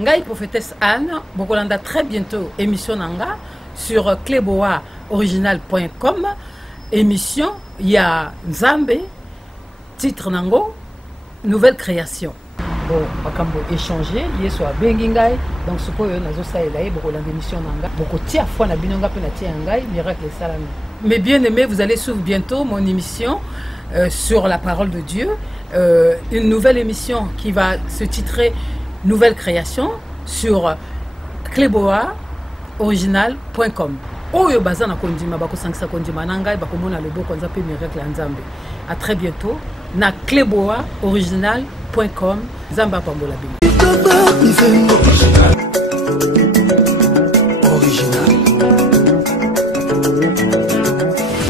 Ngai prophétesse Anne, Bokolanda très bientôt émission Nanga sur cleboaoriginal.com. Émission, il y a Nzambe, titre Nango, nouvelle création. Bon, bakambo échanger, yeso a bengingai, donc ce qu'on a zosaïlaï, Bokolanda émission Nanga, Bokotia fois na binonga pe na tia ngai, miracle et salami. Mais bien aimés, vous allez suivre bientôt mon émission sur la parole de Dieu, une nouvelle émission qui va se titrer Nouvelle création sur cleboaoriginal.com. Oyo bazana kondima bako sangisa kondima nangai bako mona loboko nzape miracle Nzambe. À très bientôt na cleboaoriginal.com. Zamba pambola bino.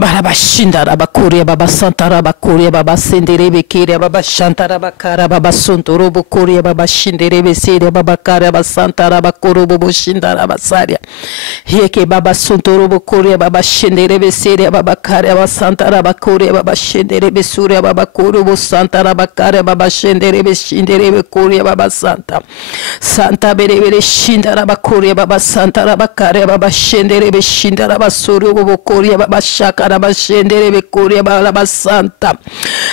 Baba Shindara Bakoria Baba Santara Bakoria Baba Sendere Bekeria Baba Shantara Bakara Baba Sontoro Bokoria Baba Shindere Beseria Baba Kara Baba Santara Bakoro Bobo Shindara Basaria Yeke Baba Sontoro Bokoria Baba Shindere Beseria Baba Kara Baba Santara Bakoria Baba Shindere Besuria Baba Koro Bo Santara Bakara Baba Shindere Beshindere Bekoria Baba Santa Santa Bere Shindara Bakoria Baba Santara Bakara Baba Shindere Beshindara Basoro Bokoria Baba Shaka Santa.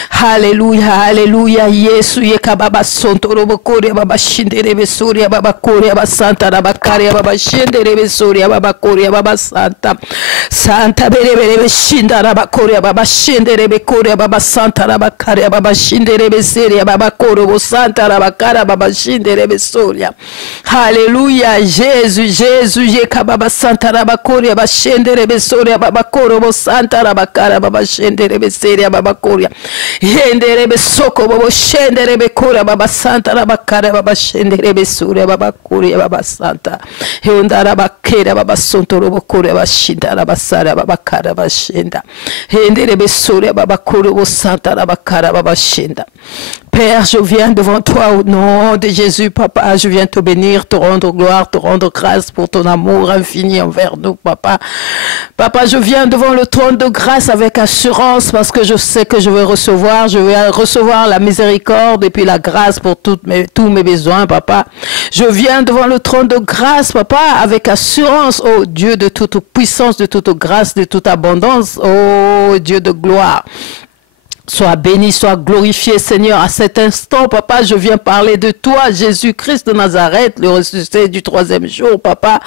Hallelujah, hallelujah. Yesu yeka baba sontoro bokore baba shindere besoria baba korea baba santa baba karia baba shindere besoria baba korea baba santa. Santa bere bere shinda baba korea baba shindere bekorea baba santa baba karia baba shindere beseria baba koro santa baba kara baba shindere besoria. Hallelujah. Jésus, Jésus yeka baba santa baba korea baba shindere besoria baba koro santa Bakara Baba Shendere Beseria Baba Korea Yendere Besoko Baba Shendere Bekora Baba Santa Bakara Baba Shendere Besuria Baba Korea Baba Santa Yondara Bakera Baba Sontoro Bokorea Bashinda Basara Baba Kara Bashenda Yendere Besuria Baba Korea Santa Bakara Baba Shinda. Père, je viens devant toi au nom de Jésus, Papa. Je viens te bénir, te rendre gloire, te rendre grâce pour ton amour infini envers nous, Papa. Papa, je viens devant le trône de grâce avec assurance parce que je sais que je vais recevoir la miséricorde et puis la grâce pour tous mes besoins, Papa. Je viens devant le trône de grâce, Papa, avec assurance, oh Dieu de toute puissance, de toute grâce, de toute abondance, oh Dieu de gloire. Sois béni, sois glorifié, Seigneur. À cet instant, Papa, je viens parler de toi, Jésus-Christ de Nazareth, le ressuscité du 3e jour, Papa.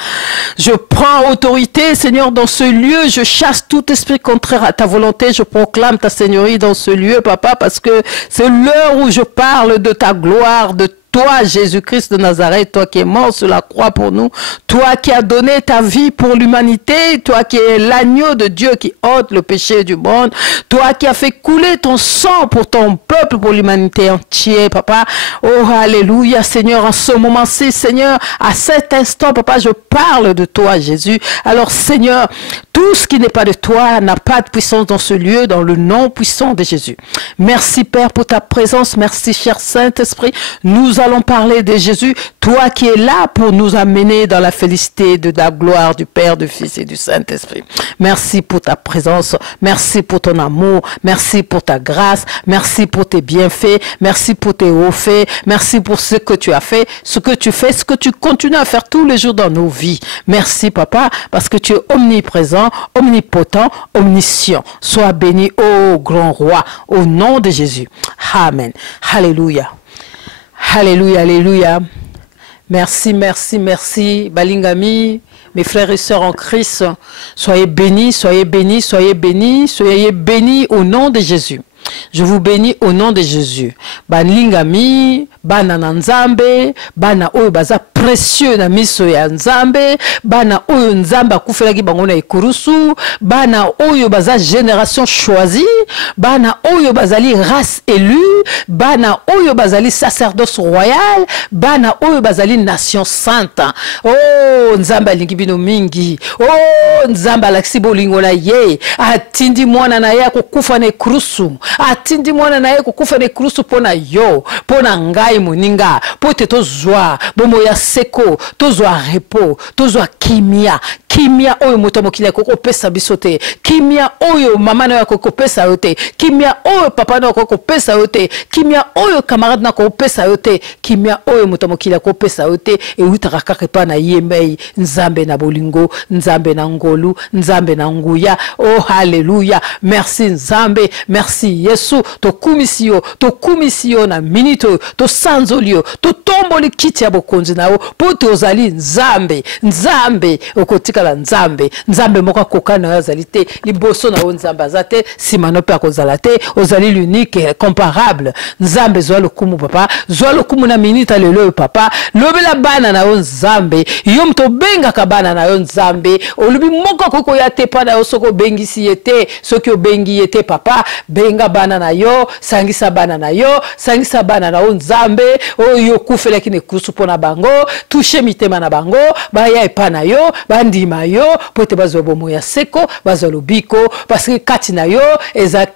Je prends autorité, Seigneur, dans ce lieu. Je chasse tout esprit contraire à ta volonté. Je proclame ta Seigneurie dans ce lieu, Papa, parce que c'est l'heure où je parle de ta gloire, de toi, Jésus-Christ de Nazareth, toi qui es mort sur la croix pour nous, toi qui as donné ta vie pour l'humanité, toi qui es l'agneau de Dieu qui ôte le péché du monde, toi qui as fait couler ton sang pour ton peuple, pour l'humanité entière, Papa. Oh, alléluia, Seigneur, en ce moment-ci, Seigneur, à cet instant, Papa, je parle de toi, Jésus. Alors, Seigneur, tout ce qui n'est pas de toi n'a pas de puissance dans ce lieu, dans le nom puissant de Jésus. Merci, Père, pour ta présence. Merci, cher Saint-Esprit. Nous allons parler de Jésus, toi qui es là pour nous amener dans la félicité de la gloire du Père, du Fils et du Saint-Esprit. Merci pour ta présence, merci pour ton amour, merci pour ta grâce, merci pour tes bienfaits, merci pour tes hauts faits, merci pour ce que tu as fait, ce que tu fais, ce que tu continues à faire tous les jours dans nos vies. Merci, Papa, parce que tu es omniprésent, omnipotent, omniscient. Sois béni, ô grand roi, au nom de Jésus. Amen. Alléluia. Alléluia, alléluia. Merci, merci, merci. Balingami, mes frères et sœurs en Christ, soyez bénis, soyez bénis, soyez bénis, soyez bénis au nom de Jésus. Je vous bénis au nom de Jésus. Balingami, bana Nzambe, bana oyo baza précieux na miso ya Nzambe, bana oyo Nzambe akufelaki bango na ekurusu, bana oyo baza génération choisie, bana oyo bazali race élue, bana oyo bazali sacerdoce royal, bana oyo bazali nation sainte. Oh, Nzambe alingi bino mingi. Oh, Nzambe alakisi bolingo na ye, atindi mwana na ye akukufa na ekurusu, atindi mwana na ye akukufa na ekurusu pona yo, pona ngai moninga, po te tozwa bomo ya seko tozwa repos tozwa kimia kimia oyo moto mokili ko pesa bisote kimia oyo mama na ko pesa yote kimia oyo papa na ko pesa yote kimia oyo camarade na ko pesa yote kimia oyo moto mokili ko pesa yote e utaka kaka na yemei nzambe na bolingo nzambe na ngolu nzambe na nguya oh haleluya merci nzambe merci yesu to kumisio na minito to sanzolio to tomboli kiti ya bokonzi nao po tozali nzambe okotika la nzambe moko kokana ya zalité liboso na nzambe azate simano pe akozalate ozali l'unique comparable nzambe zwa lokumu papa zwa lokumu na minita lelo papa lobela bana na nzambe yo mto benga kabana na nzambe olubi moko koko ya te pa na yo soko bengisi yete soki obengi yete papa benga bana na yo sangisa bana na yo sangisa bana na nzambe oyo kufela kine kusu pona bango touche mitema na bango baya epa na yo bandima yo pote bazo bomo ya seko bazo lobiko parce que kati na yo eza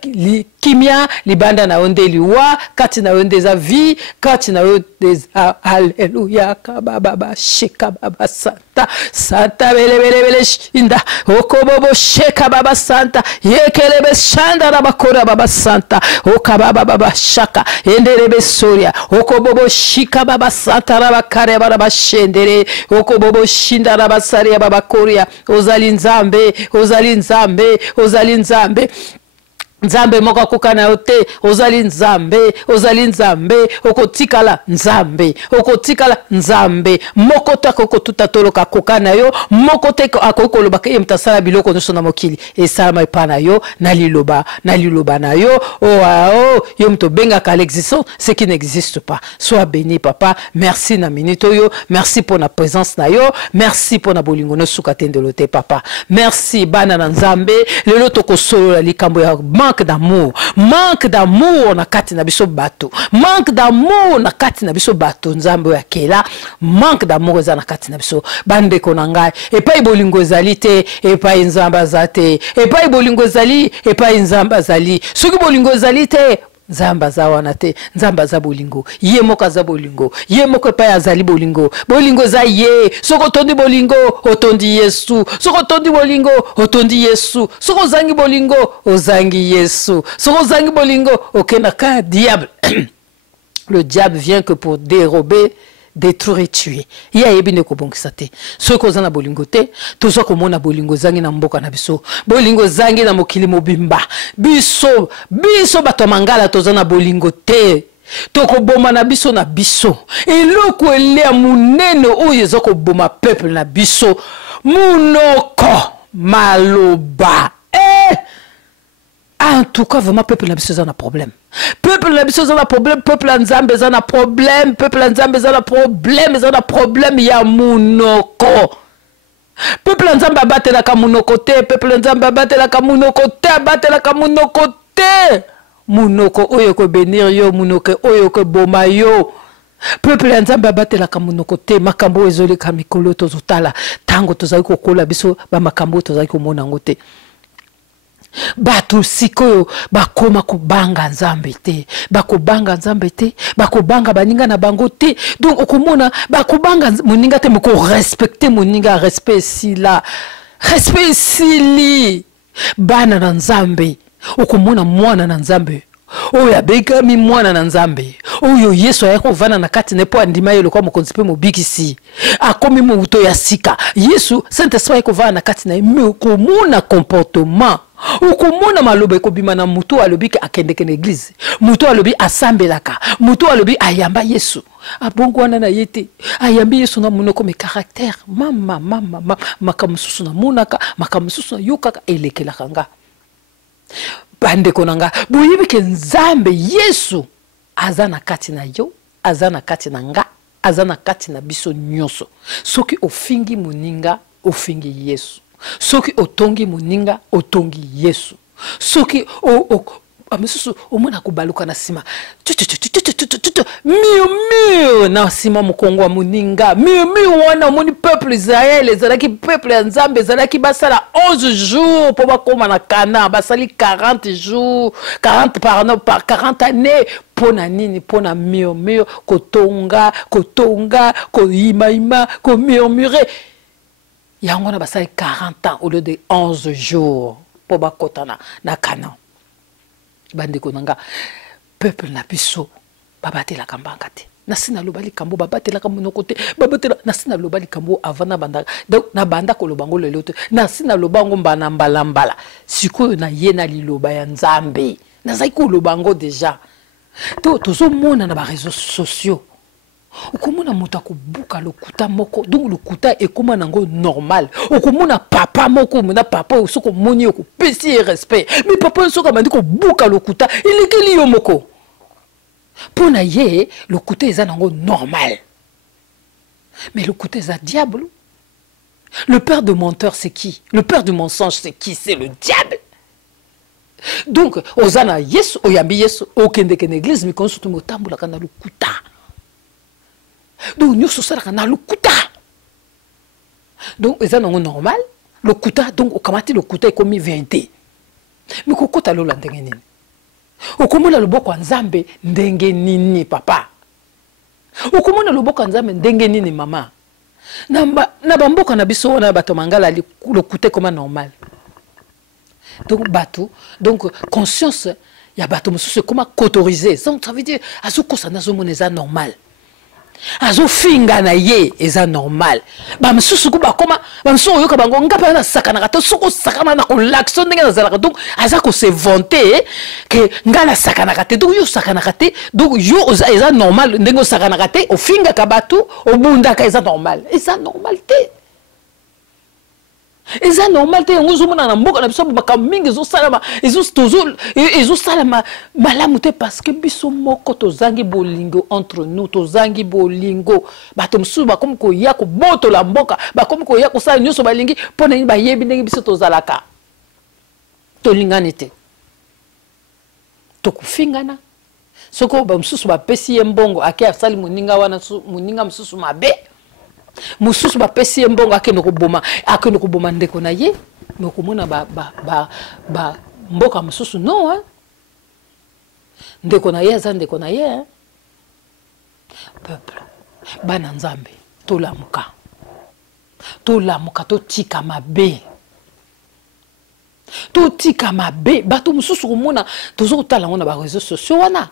kimia libanda na onde liwa kati na onde za vie kati na yo deza haleluya kababa shika baba santa bele shinda okobobo sheka baba santa yekelebe shanda na bakora baba santa okababa baba shaka enderebe soria okobobo shika baba santa na bakare baba shendere okobobo shinda na basari baba koria ozali nzambe nzambe moko kokana yote ozali nzambe okotikala nzambe moko tako tutatoloka kokana yo moko te akokoloba ke mtasala biloko nyonso na mokili esala epana yo na liloba na yo yo mto benga ka l'existence ce qui n'existe pas. Sois béni papa, merci na minute yo, merci pour na présence na yo, merci pour na bolingo no sukatende lote papa, merci bana na nzambe lelo toko solo likambo ya manque d'amour na kati na biso bato, manque d'amour na kati na biso bato nzambe ya kela, manque d'amour za na kati na biso bande konanga epai bolingo zali te epai nzamba zate epai bolingo zali epai nzamba zali soki bolingo zali te nzamba za wana te nzamba za bolingo ye moka za bolingo ye moko epai azali bolingo za ye soko tondi bolingo otondi yesu soko tondi bolingo otondi yesu soko zangi bolingo ozangi yesu soko zangi bolingo okenda ka diable. Le diable vient que pour dérober, détruire et tuer. Il y a ebine ko bongisa te. So ko zana bolingo te, tozo ko mona bolingo zangi na mboka na biso. Bolingo zangi na mokili mobimba. Biso bato mangala tozo na bolingo te. Toko boma na biso na biso. Eloko elea munene oyo ezoko boma peuple na biso. Munoko maloba. En tout cas, vraiment, peuple n'a pas de problème. Peuple n'a pas de problème. Peuple n'a pas de problème. Peuple n'a pas de problème. Il y a problème. Il y a mounoko. Peuple n'a pas battu la kamunoko te. Peuple n'a pas battu la kamunoko te. Battu la kamunoko te. Mounoko oyoko benir yo. Mounoko oyoko boma yo. Peuple n'a pas battu la kamunoko te. Makambo ezoli kamikolo tozutala. Tango tozali kokola biso ba makambo tozali komona ngote. Bato sikoyo bakoma kubanga nzambe te bakobanga nzambe te bakobanga baninga na bango te donc okomona bakobanga moninga te moko respecter moninga respect sila respect sili bana na nzambe okomona mwana na nzambe oyo abekami mwana na nzambe oyo yesu ayako vana na kati nepo andima yelo kwa mokonzi pe mobikisi akomi muto ya sika yesu Saint-Esprit ayako vana na kati na me okomona comportement okomona maloba ekobima na mutu alobiki akendeke na église mutu alobi asambelaka mutu alobi ayamba yesu abongo wana na yete ayambi yesu na monoko me caractère mama makamususu na monaka makamususu na yokaka elekelaka nga bande konanga boyibi ke nzambe yesu azana kati na yo azana kati na nga azana kati na biso nyonso soki ofingi moninga ofingi yesu soki otongi moninga otongi yesu soki amisusu omona kubaluka na sima miu na sima mukongo wa muninga miu wana omoni peuple Israël ezalaki peuple ya Nzambe ezalaki basala 11 jours po bakoma na Kana basali 40 jours 40 pardon par 40 années pona nini pona miu kotonga koima ko murmurer yango na basali 40 ans au lieu de 11 jours po bakotana na Kana bandeko nanga peuple na biso babatela kambanga te nasina lobali kambo babatela kambo côté babatela nasina lobali kambo avant na banda donc na banda ko lobango lelo te nasina lobango mbana mbala sikoyo na yena liloba ya Nzambe nazai ko lobango déjà to tozo mona na ba réseaux sociaux okomona muta kubuka lokuta moko donc lokuta ekoma nango normal okomona papa moko mona papa osoko moni okupesi respect mais papa soko mandi ko buka lokuta ilikeli yo moko pona ye lokuta eza nango normal mais lokuta eza diable. Le père de menteur c'est qui? Le père du mensonge c'est qui? C'est le diable. Donc ozana yesu oyambi yesu okende ke église mais kon surtout motambola kana lokuta. Donc nous sommes dans le kuta. Donc c'est normal. Le kuta donc au kamati le kuta est comme vérité. Mais ko kota lola ndenge nini. Okomona loboko Nzambe ndenge nini papa. Okomona loboko Nzambe ndenge nini mama. Na bamboka na biso na bato mangala le kuta comme normal. Donc bato donc conscience ya bato mususu comment qu'autoriser. Ça veut dire azuko sana zo moneza normal. Azo finga na ye eza normal ba msusu ku bakoma ba msusu yoka bango ngapa na sakana kato suko sakana na ko l'action ndenge na zalaka donc aza ko se vanter que ngala sakana kate donc yo sakana kate donc yo eza normal ndenge sakana kate o finga ka batu o bunda ka eza normal normalité eza normalité ngozo mona na mboka na biso bakamingi zo salama ezo salama malamu te parce que biso moko tozangi bolingo entre nous tozangi bolingo bato msusu bakomi ko ya ko boto la mboka bakomi ko ya ko sala nyoso balingi pona ni bayebi ndenge biso tozalaka tolingani te tokufingana soko ba msusu bapesi ye mbongo ake asali muninga wana muninga msusu mabe mususu ba pesi mbongo akeno koboma ndeko na ye mais komona ba mboka mususu non hein ndeko na ye ndeko na ye hein peuple bana Nzambe tolamuka totika mabe bato mususu komona tozo kotala ngona ba réseaux sociaux wana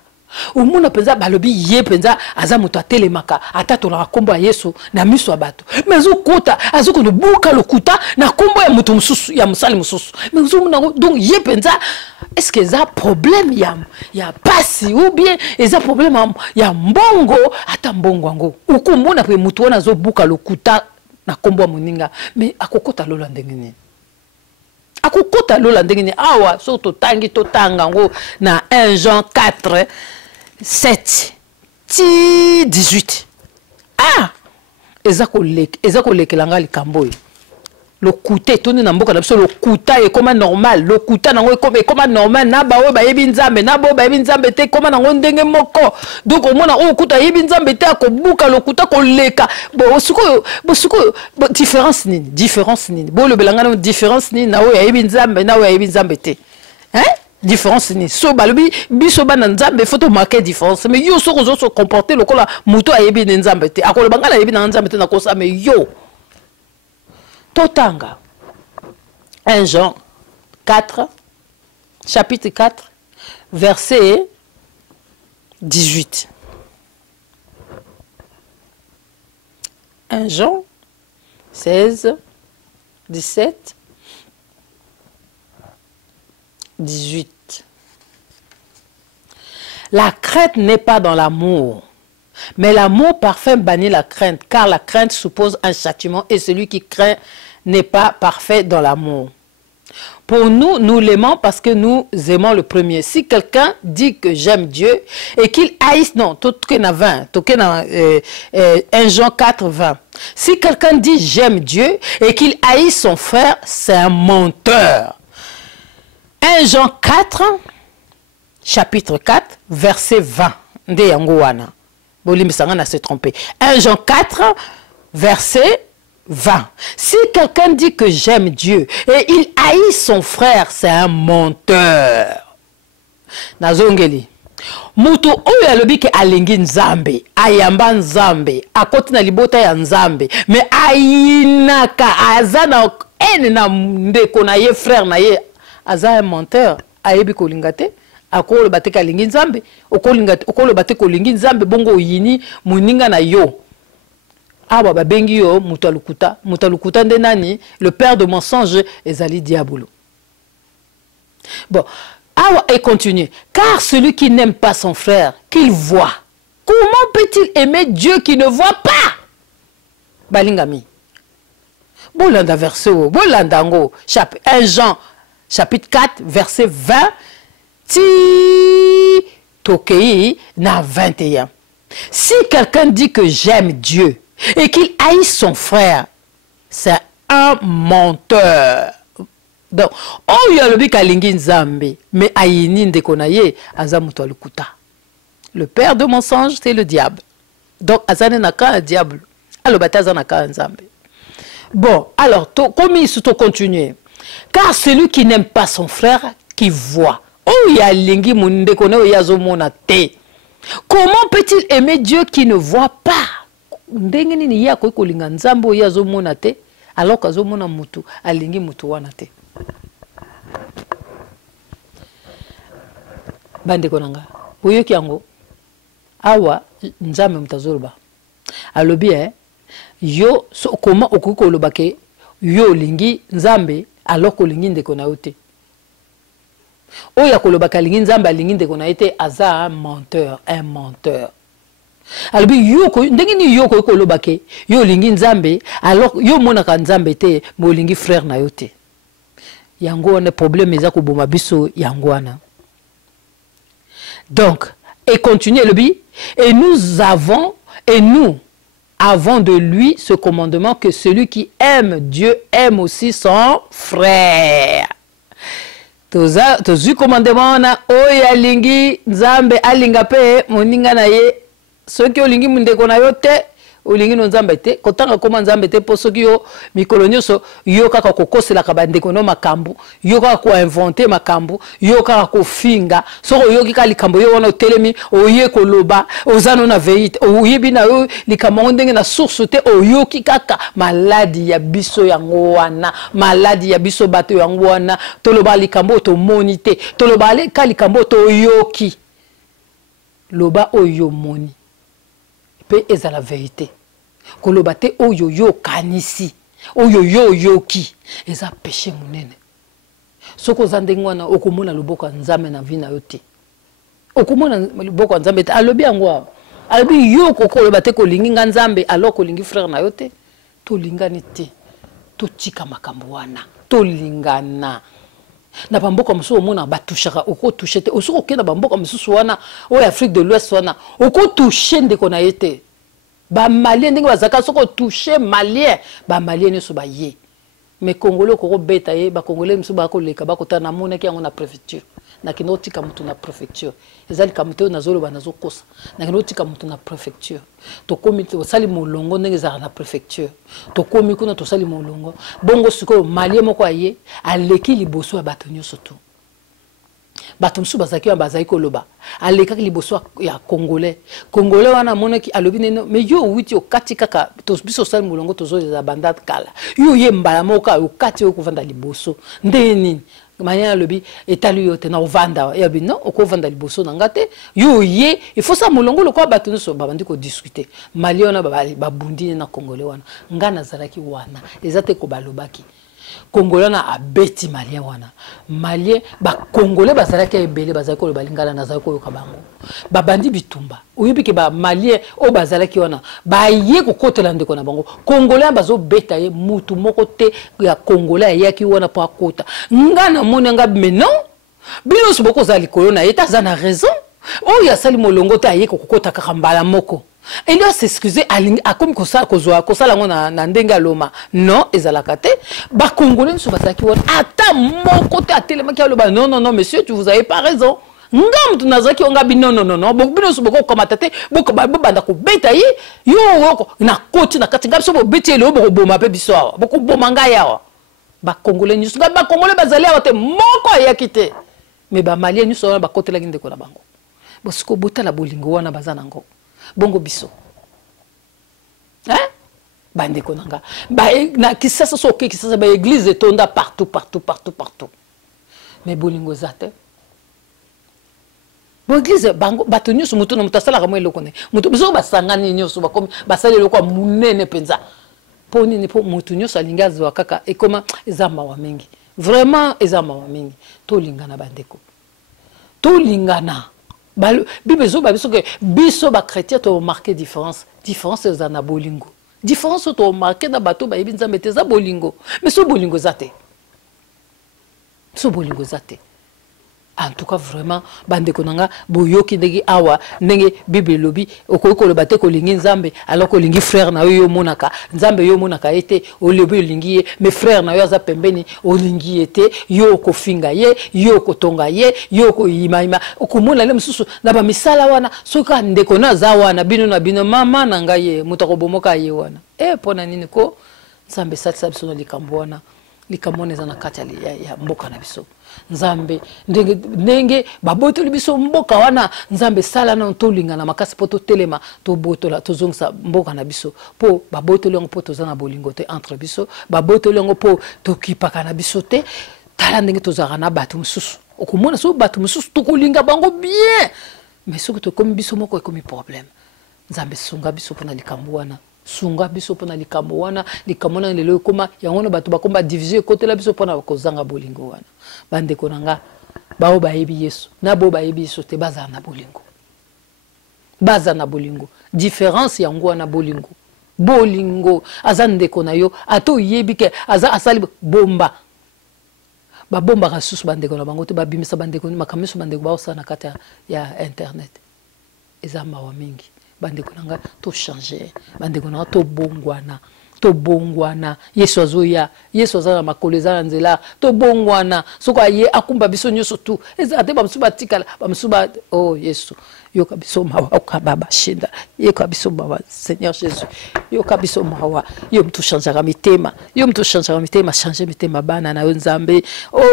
umuna penza balobi ye penza aza muto atelemaka atatola kombo ya Yesu na miso ya bato mais ukota azuko no buka lokuta na kombo ya muto mususu ya musali mususu mais umuna donc ye penza est-ce que ça problème ya pasi ou bien eza problème ya mbongo ata mbongo ngo ukumona pe muto wana zo buka lokuta na kombo ya muninga mais akokota lola ndenge nini akokota lola ndenge nini awa so totanga ngo na 1 Jean 4 7 ti 18 ezako lekelanga likambo le kuta toni na mboka na biso le kuta e comme normal le kuta nango e comme normal na ba o ba yebi Nzambe na bo ba yebi Nzambe te comme nango ndenge moko donc au mona o kuta yebi Nzambe te ko buka le kuta ko leka bo suko différence nini bo le belanga na différence nini na o yebi Nzambe na o yebi Nzambe te hein différence ni so balobi biso bana Nzambe faut marquer différence mais yo so ko so comporter lokola muto ayebi Nzambe te akolo bangala yebi na Nzambe te na kosa mais yo totanga 1 Jean 4 chapitre 4 verset 18 1 Jean 16 17 18. La crainte n'est pas dans l'amour, mais l'amour parfait bannit la crainte, car la crainte suppose un châtiment et celui qui craint n'est pas parfait dans l'amour. Pour nous, nous l'aimons parce que nous aimons le premier. Si quelqu'un dit que j'aime Dieu et qu'il haïsse, non, tout 1 Jean 4, 20. Si quelqu'un dit j'aime Dieu et qu'il haïsse son frère, c'est un menteur. 1 Jean 4, chapitre 4, verset 20. Nde yango wana. Bolimbisanga na se tromper. 1 Jean 4, verset 20. Si quelqu'un dit que j'aime Dieu et il haït son frère, c'est un menteur. Nazongeli. Mutu oyo alobi ke alingi nzambe, ayamba nzambe, akoti na libota ya nzambe, me ayinaka azana ene na ndeko na ye frère na ye, aza un menteur, ayebi kolinga te, akolo bateka alingi nzambe, okolo bateka olingi nzambe bongo yini muninga na yo. Awa babengi yo mutalukuta, mutalukuta nde nani, le père de mensonge ezali diabolo. Bon, Awa et continue. Car celui qui n'aime pas son frère, qu'il voit, comment peut-il aimer Dieu qui ne voit pas? Balingami. Bolanda verset, Bolandango, 1 Jean, chapitre 4, verset 20, ti tokei na 21. Si quelqu'un dit que j'aime Dieu et qu'il haït son frère, c'est un menteur. Donc, oh yalobi kalingi nzambe, mais ayini ndeko na ye azamuto alukuta. Le père de mensonge, c'est le diable. Donc, azane naka un diable. Alors, bataza naka nzambe. Bon, alors, comme il se continue. Car celui qui n'aime pas son frère, qui voit. Oh yalingi ndeko na yazo mona te. Comment peut-il aimer Dieu qui ne voit pas? Ndenge nini ya ko kolinga nzambe yazo mona te, alors kazo mona mutu alingi mutu wana te. Bande konanga boyoki yango awa nzambe mutazoroba alobi yo so koma okuko lobake yo lingi nzambe aloko lingi ndeko na yote oya kolobaka lingi nzambe alingi ndeko na yote aza un menteur alobi yo ko ndenge ni yo ko lobake yo lingi nzambe alors yo monaka nzambe te mo lingi frère na yote yango wana problème eza ko boma biso yango wana. Donc, et continue le bi, et nous avons de lui ce commandement que celui qui aime Dieu aime aussi son frère. Tozu commandement na oya lingi nzambe alinga pe moninga na ye soki olingi mundeko na yo te olingi no nzambe te kotanga koma nzambe te po soki yo mikolo nyonso yo kaka kokosela ka bandeko no makambu yo kaka ko inventer makambu yo kaka ko finga soko yo kika likambo yo wana otelemi oye koloba ozano na veite oyebi na yo likambo ndenge na source te oyo kaka maladi ya biso yango wana maladi ya biso bato yango wana toloba likambo to monite toloba le likambo to yoki loba oyo moni pe eza la vérité. Kolobate oyo yo kanisi, oyo yo yoki, eza péché munene. Soko zandengwana okomona loboko nzambe na vina yote. Okomona loboko nzambe te alobi yango. Alobi yo kolobate kolingi nzambe alors kolingi frère na yote. To lingani te. To tika makambo wana. To lingana. Na bamboka musu omona batushaka oko touchete osoko okenda bamboka musu wana o Afrique de l'Ouest wana oko toucher ndeko na yete ba malien ndenge bazaka soko toucher malien ba malien so ba ye mais congolais ko beta ye ba congolais musu ba ko leka ba kota na mona ki yango na préfecture na kinotika mutu na préfecture ezali kamuto na zolo bana zokosa na kinotika mutu na préfecture to komite osali molongo ndenge za na préfecture to komi kuna to sali molongo bongo siko malien moko aye aleki liboso ya bato nyoso to bato musu bazaki ya bazaki koloba aleka liboso ya congolais wana monaki alobi neno mais yo witi okati kaka to biso sali molongo to zo za bandat kala yo ye mbala moka okati okuvanda liboso ndeni mania lobi etali yote na ovanda ya bino okovanda liboso na ngate yo ye il faut ça molongo lokwa bato nso babandi ko discuter mali wana babundi na congolais wana ngana zalaki wana ezate ko balobaki congolais na abeti malien wana malien ba congolais bazalaki ebele bazalaki ko balingana na zalaki ko yokabango babandi bitumba oyebi ke ba malien o bazalaki wana ba ye ko kotela ndeko na bango congolais bazo beta ye mutu moko te ya congolais yaki wana po akota ngana mona nga mais non bino so boko zali kolona eta za na raison o ya sali molongo te aye ko kota kaka mbala moko. Et là, s'excuser à comme ça, na ndenga loma. Non, ezalakate. Ba congolais sont basaki won. Ata mon côté à tellement qui a le non, monsieur, tu vous avez pas raison. ngam tu nazaki onga bino non bino so boko komata te boko banda ko beta yi yo woko na koti na kati ngam so bo beti le boko boma pe biso awa boko boma ngai awa ba congolais nyusu ba congolais bazali awa te moko ayakite mais ba malien nyusu ba kotela nginde ko na bango bosiko bota la bolingo wana bazana ngo bongo biso bande konanga ba na kisasa so ke kisasa ba église tonda partout mais bolingo zate bo église bango batonyo so mutu na mutasala ka mwelo kone mutu biso basangani nyoso bakomi basale lokwa munene penza poni ne po mutu nyoso alingazo kaka e koma ezama wa mingi vraiment ezama wa mingi to lingana bandeko to lingana bibezo ba biso ke biso ba chrétien to marquer différence za na bolingo différence to marquer na bato ba yebinza meteza bolingo mais so bolingo zate en tout cas vraiment bande konanga boyoki ndegi awa ndenge bible lobi okoyiko lo bate ko lingi nzambe alors ko lingi frère na yo monaka nzambe yo monaka ete olebi lingi ye mais frère na yo za pembeni olingi ete yo ko finga ye yo ko tonga ye yo ko yimaima okumona le msusu na ba misala wana soka ndeko na za wana bino na bino mama na ngaye mutako bomoka ye wana pona nini ko nzambe satsa biso na likambo wana likamone za na kati ya mboka na biso nzambe ndenge babotoli biso mboka wana nzambe sala na tolinga na makasi poto telema to botola to zongsa mboka na biso po babotoli ngo poto za na bolingo te entre biso babotoli ngo po to kipaka na biso te tala ndenge to zaka na batu mususu okomona so batu mususu to kolinga bango bien mais so to komi biso moko ekomi problème nzambe sunga biso pona likambo wana sunga biso pona likambo wana likamona lelo koma yango batu bakomba diviser côté la biso pona kozanga bolingo wana bande konanga bao bayebi Yesu na bo bayebi Yesu te baza na bolingo différence yango wana bolingo azande kona yo ato yebi ke aza asali bomba ba bomba rasusu bande kona bango te babimisa bande kona makamiso bande ba osana kata ya internet ezama wa mingi bande konanga to changer bande konanga to bongwana Yesu azoya Yesu azana makoleza nzela to bongwana soko aye akumba biso nyoso tu ezate ba msuba tikala ba msuba Yesu yoka biso mawa okababa shinda yoka biso mawa Seigneur Jésus yoka biso mawa yo mtu changer mitema changer mitema bana na yo nzambe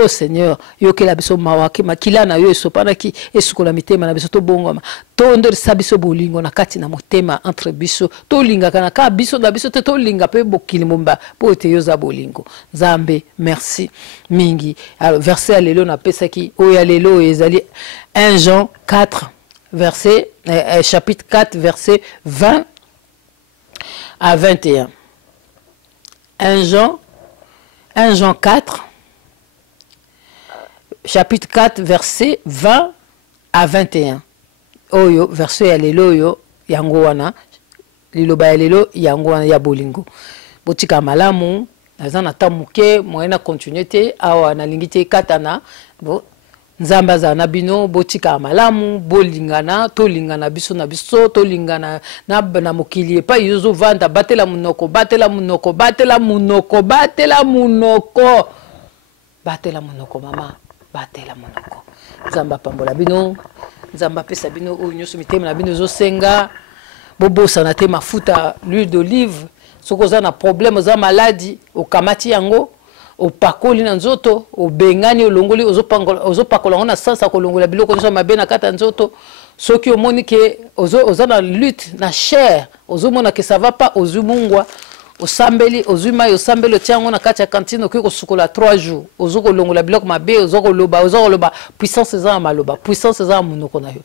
Seigneur yokela biso mawa ke makila na yo esopana ki esukola mitema na biso to bongoma to ndo sabiso bolingo na kati na motema entre biso to linga kana ka biso na biso te to linga pe bokili momba po te yoza bolingo nzambe merci mingi. Alors verset alelo na pesaki oya lelo ezali 1 Jean 4 verset chapitre 4 verset 20 à 21. 1 Jean 4 chapitre 4 verset 20 à 21. Oyo verset alelo yo yango wana liloba ya lelo yango wana ya bolingo botika malamu nazana tamuke moyena continuité awa na lingite katana bo nzamba za na bino botika malamu bolingana to lingana biso na biso to lingana na mokili pa yuzo vanda batela munoko mama batela munoko nzamba pambola bino nzamba pesa bino o nyoso mitema na bino zo senga bobosa na te mafuta l'huile d'olive soko za na problème za maladie okamati yango opakoli na nzoto obengani olongoli ozopakola na sansa kolongola biloko nso mabe na kata nzoto soki omoni ke oza na lutte na chair ozomona ke ça va pas ozumungwa osambeli ozuma osambeli tiango na kati ya cantine okoki kosukola 3 jours ozokolongola biloko mabe ozokoloba puissance za maloba puissance za munoko na yo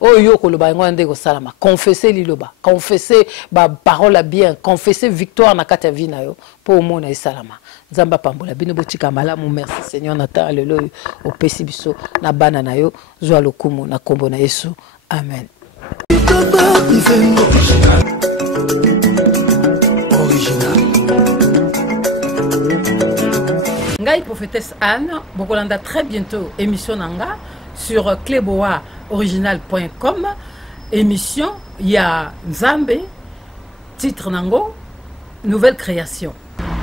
oyo koloba ngo ndeko salama confesser liloba confesser ba parole bien confesser victoire na kati ya vie na yo po mona salama nzamba pambola bino botika malamu merci Seigneur nata lelo opesi biso na bana na yo zwa lokumu na kombo na Yesu amen. Ngai prophétesse Anne bokolanda très bientôt émission nanga sur cleboa-original.com émission ya Nzambe titre nango nouvelle création.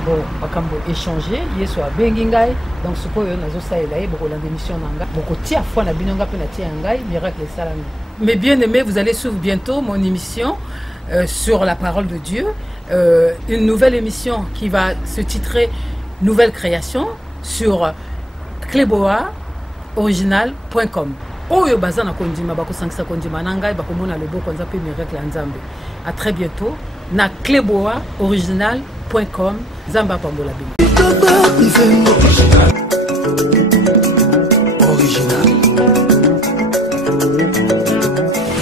bon bakambo échanger yeso abengi ngai donc sikoyo nazosalela ye bokolanda émission na ngai bokotia foi na bino nga pe na tia ngai miracle esalami. Mes bien-aimés, vous allez suivre bientôt mon émission sur la parole de Dieu, une nouvelle émission qui va se titrer Nouvelle création sur cleboaoriginal.com. Oyo bazana kondima bako sangisa kondima na ngai bakomona loboko nzambe miracle nzambe. À très bientôt na cleboaoriginal.com. Zamba pambola bino. Original.